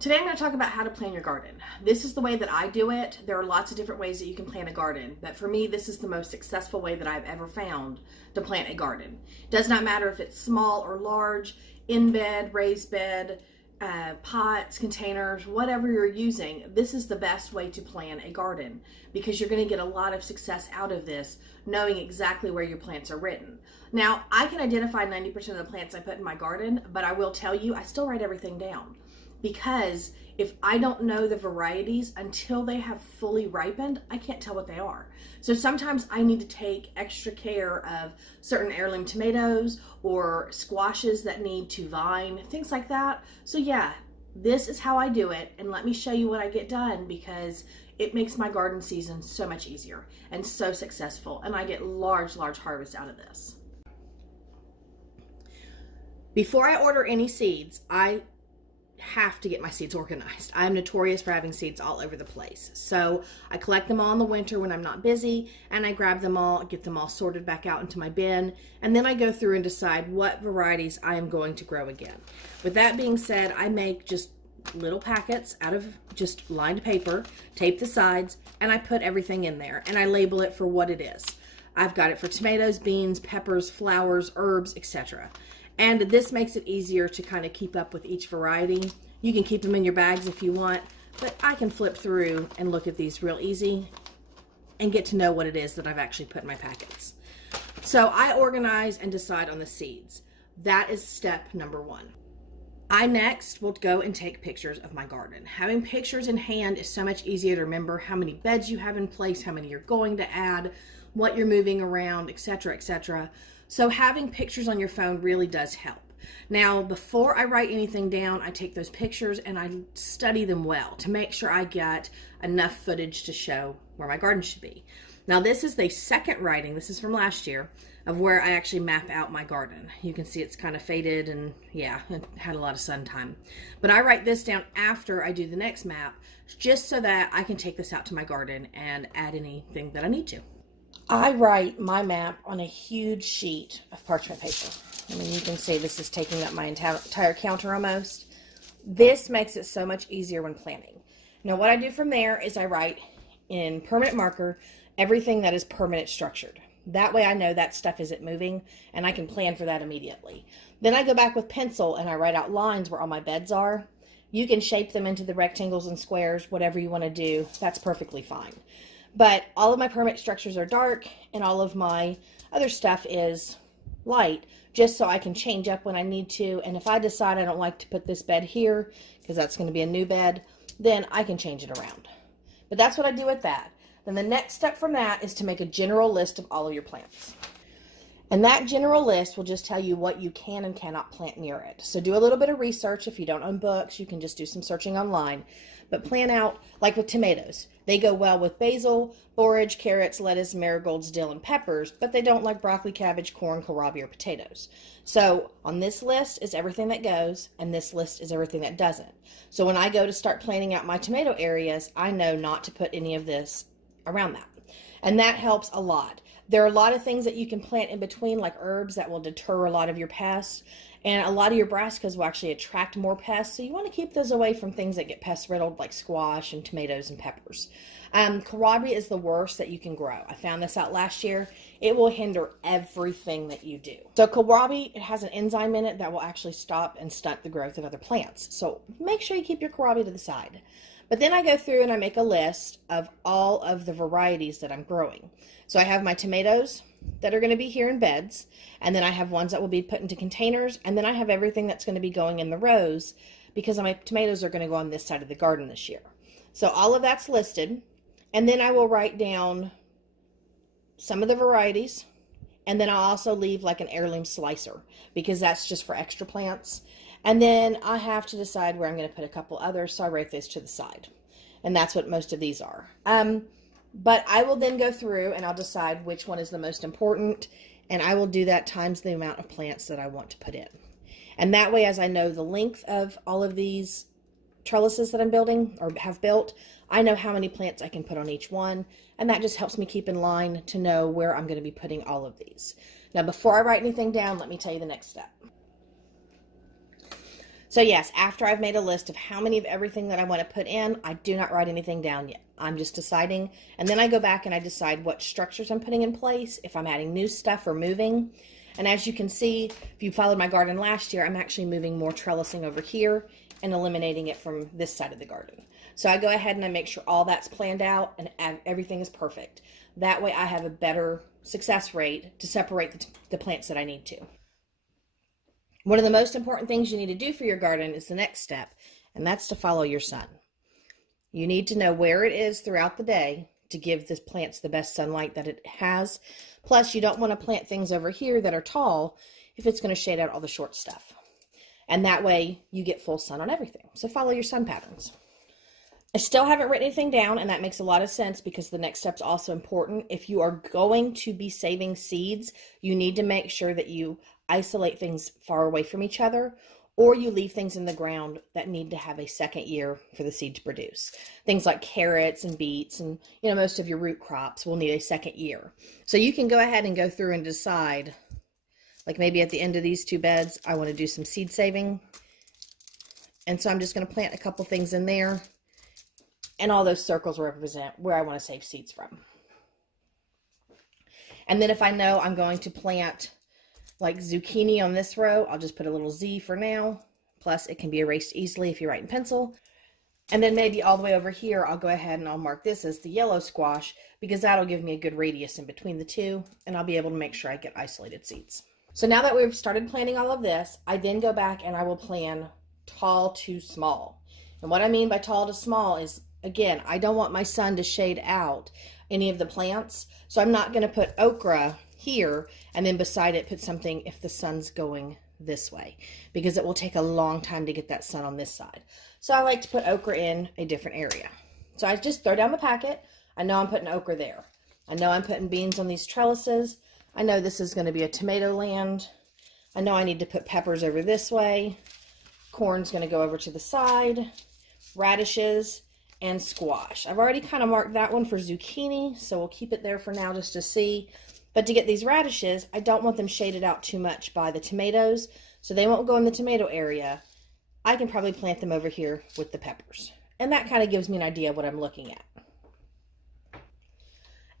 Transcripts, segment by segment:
Today I'm going to talk about how to plan your garden. This is the way that I do it. There are lots of different ways that you can plan a garden, but for me this is the most successful way that I've ever found to plant a garden. It does not matter if it's small or large, in bed, raised bed, pots, containers, whatever you're using. This is the best way to plan a garden because you're going to get a lot of success out of this, knowing exactly where your plants are written. Now, I can identify 90% of the plants I put in my garden, but I will tell you, I still write everything down. Because if I don't know the varieties until they have fully ripened, I can't tell what they are. So sometimes I need to take extra care of certain heirloom tomatoes or squashes that need to vine, things like that. So yeah, this is how I do it, and let me show you what I get done because it makes my garden season so much easier and so successful, and I get large harvests out of this. Before I order any seeds, I have to get my seeds organized. I'm notorious for having seeds all over the place. So I collect them all in the winter when I'm not busy, and I grab them all, get them all sorted back out into my bin, and then I go through and decide what varieties I am going to grow again. With that being said, I make just little packets out of just lined paper, tape the sides, and I put everything in there, and I label it for what it is. I've got it for tomatoes, beans, peppers, flowers, herbs, etc. And this makes it easier to kind of keep up with each variety. You can keep them in your bags if you want, but I can flip through and look at these real easy and get to know what it is that I've actually put in my packets. So I organize and decide on the seeds. That is step number one. I next will go and take pictures of my garden. Having pictures in hand is so much easier to remember how many beds you have in place, how many you're going to add, what you're moving around, etc., etc. So having pictures on your phone really does help. Now, before I write anything down, I take those pictures and I study them well to make sure I get enough footage to show where my garden should be. Now, this is the second writing, this is from last year, of where I actually map out my garden. You can see it's kind of faded and yeah, it had a lot of sun time. But I write this down after I do the next map, just so that I can take this out to my garden and add anything that I need to. I write my map on a huge sheet of parchment paper. I mean, you can see this is taking up my entire counter almost. This makes it so much easier when planning. Now, what I do from there is I write in permanent marker everything that is permanent structured. That way I know that stuff isn't moving and I can plan for that immediately. Then I go back with pencil and I write out lines where all my beds are. You can shape them into the rectangles and squares, whatever you want to do. That's perfectly fine. But all of my permanent structures are dark and all of my other stuff is light, just so I can change up when I need to. And if I decide I don't like to put this bed here because that's going to be a new bed, then I can change it around. But that's what I do with that. Then the next step from that is to make a general list of all of your plants. And that general list will just tell you what you can and cannot plant near it. So do a little bit of research. If you don't own books, you can just do some searching online. But plan out, like with tomatoes. They go well with basil, borage, carrots, lettuce, marigolds, dill, and peppers, but they don't like broccoli, cabbage, corn, kohlrabi, or potatoes. So on this list is everything that goes, and this list is everything that doesn't. So when I go to start planning out my tomato areas, I know not to put any of this around that. And that helps a lot. There are a lot of things that you can plant in between, like herbs, that will deter a lot of your pests. And a lot of your brassicas will actually attract more pests. So you want to keep those away from things that get pest riddled, like squash and tomatoes and peppers. Kohlrabi is the worst that you can grow. I found this out last year. It will hinder everything that you do. So kohlrabi, it has an enzyme in it that will actually stop and stunt the growth of other plants. So make sure you keep your kohlrabi to the side. But then I go through and I make a list of all of the varieties that I'm growing. So I have my tomatoes that are going to be here in beds, and then I have ones that will be put into containers, and then I have everything that's going to be going in the rows because my tomatoes are going to go on this side of the garden this year. So all of that's listed, and then I will write down some of the varieties, and then I'll also leave like an heirloom slicer because that's just for extra plants. And then I have to decide where I'm going to put a couple others, so I write those to the side. And that's what most of these are. But I will then go through and I'll decide which one is the most important, and I will do that times the amount of plants that I want to put in. And that way, as I know the length of all of these trellises that I'm building or have built, I know how many plants I can put on each one, and that just helps me keep in line to know where I'm going to be putting all of these. Now, before I write anything down, let me tell you the next step. So yes, after I've made a list of how many of everything that I want to put in, I do not write anything down yet. I'm just deciding, and then I go back and I decide what structures I'm putting in place, if I'm adding new stuff or moving. And as you can see, if you followed my garden last year, I'm actually moving more trellising over here and eliminating it from this side of the garden. So I go ahead and I make sure all that's planned out and everything is perfect. That way I have a better success rate to separate the plants that I need to. One of the most important things you need to do for your garden is the next step, and that's to follow your sun. You need to know where it is throughout the day to give the plants the best sunlight that it has. Plus, you don't want to plant things over here that are tall if it's going to shade out all the short stuff. And that way you get full sun on everything. So follow your sun patterns. I still haven't written anything down, and that makes a lot of sense because the next step's also important. If you are going to be saving seeds, you need to make sure that you isolate things far away from each other, or you leave things in the ground that need to have a second year for the seed to produce. Things like carrots and beets and most of your root crops will need a second year. So you can go ahead and go through and decide, like maybe at the end of these 2 beds, I want to do some seed saving. And so I'm just going to plant a couple things in there. And all those circles represent where I want to save seeds from. And then if I know I'm going to plant like zucchini on this row, I'll just put a little Z for now. Plus, it can be erased easily if you write in pencil. And then maybe all the way over here, I'll go ahead and I'll mark this as the yellow squash because that'll give me a good radius in between the two, and I'll be able to make sure I get isolated seeds. So now that we've started planting all of this, I then go back and I will plan tall to small. And what I mean by tall to small is, again, I don't want my sun to shade out any of the plants. So I'm not going to put okra here and then beside it put something if the sun's going this way, because it will take a long time to get that sun on this side. So I like to put okra in a different area. So I just throw down the packet. I know I'm putting okra there. I know I'm putting beans on these trellises. I know this is going to be a tomato land. I know I need to put peppers over this way. Corn's going to go over to the side. Radishes and squash. I've already kind of marked that one for zucchini, so we'll keep it there for now just to see. But to get these radishes, I don't want them shaded out too much by the tomatoes, so they won't go in the tomato area. I can probably plant them over here with the peppers. And that kind of gives me an idea of what I'm looking at.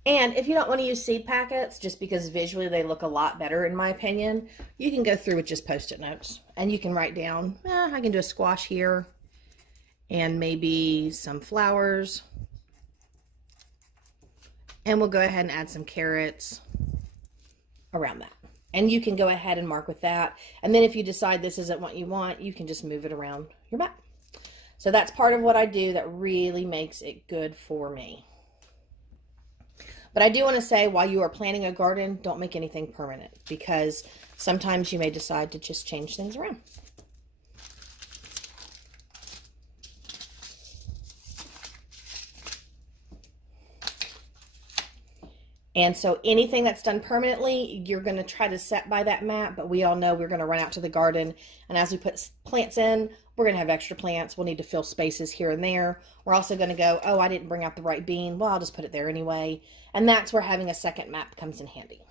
And if you don't want to use seed packets, just because visually they look a lot better in my opinion, you can go through with just Post-it notes. And you can write down, I can do a squash here, and maybe some flowers. And we'll go ahead and add some carrots around that. And you can go ahead and mark with that. And then if you decide this isn't what you want, you can just move it around your map. So that's part of what I do that really makes it good for me. But I do want to say, while you are planting a garden, don't make anything permanent, because sometimes you may decide to just change things around. And so anything that's done permanently, you're going to try to set by that map, but we all know we're going to run out to the garden, and as we put plants in, we're going to have extra plants. We'll need to fill spaces here and there. We're also going to go, oh, I didn't bring out the right bean. Well, I'll just put it there anyway. And that's where having a second map comes in handy.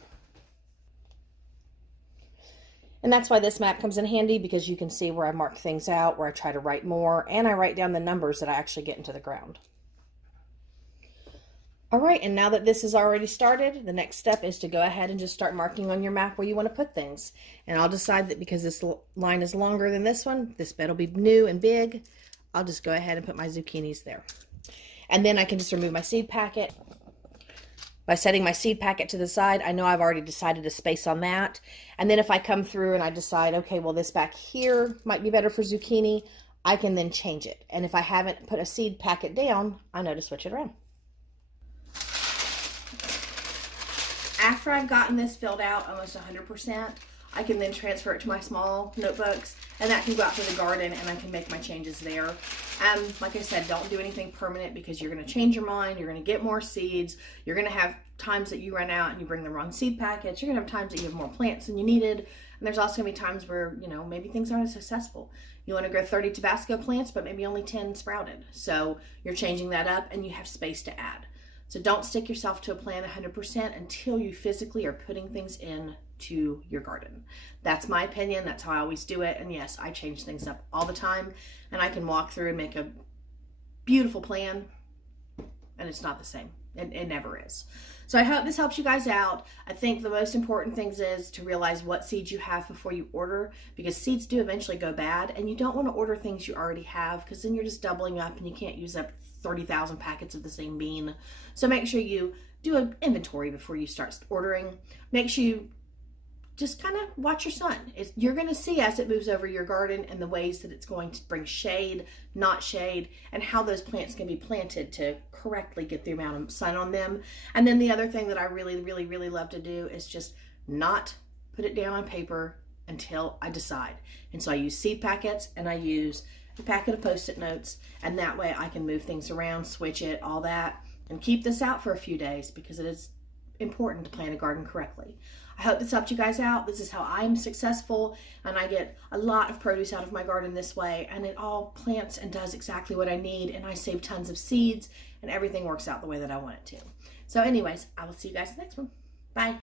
And that's why this map comes in handy, because you can see where I mark things out, where I try to write more, and I write down the numbers that I actually get into the ground. All right, and now that this is already started, the next step is to go ahead and just start marking on your map where you want to put things. And I'll decide that because this line is longer than this one, this bed will be new and big, I'll just go ahead and put my zucchinis there. And then I can just remove my seed packet. By setting my seed packet to the side, I know I've already decided a space on that. And then if I come through and I decide, okay, well, this back here might be better for zucchini, I can then change it. And if I haven't put a seed packet down, I know to switch it around. After I've gotten this filled out almost 100%, I can then transfer it to my small notebooks, and that can go out to the garden and I can make my changes there. Like I said, don't do anything permanent, because you're going to change your mind, you're going to get more seeds, you're going to have times that you run out and you bring the wrong seed packets, you're going to have times that you have more plants than you needed, and there's also going to be times where, maybe things aren't as successful. You want to grow 30 Tabasco plants, but maybe only 10 sprouted. So you're changing that up and you have space to add. So don't stick yourself to a plan 100% until you physically are putting things in to your garden. That's my opinion. That's how I always do it. And yes, I change things up all the time, and I can walk through and make a beautiful plan, and it's not the same. It never is. So I hope this helps you guys out. I think the most important things is to realize what seeds you have before you order, because seeds do eventually go bad, and you don't want to order things you already have, because then you're just doubling up and you can't use up 30,000 packets of the same bean. So make sure you do an inventory before you start ordering. Make sure you just kind of watch your sun. You're going to see as it moves over your garden and the ways that it's going to bring shade, not shade, and how those plants can be planted to correctly get the amount of sun on them. And then the other thing that I really, really, really love to do is just not put it down on paper until I decide. And so I use seed packets, and I use a packet of Post-it notes, and that way I can move things around, switch it, all that, and keep this out for a few days, because it is important to plant a garden correctly. I hope this helped you guys out. This is how I'm successful, and I get a lot of produce out of my garden this way, and it all plants and does exactly what I need, and I save tons of seeds, and everything works out the way that I want it to. So anyways, I will see you guys in the next one. Bye.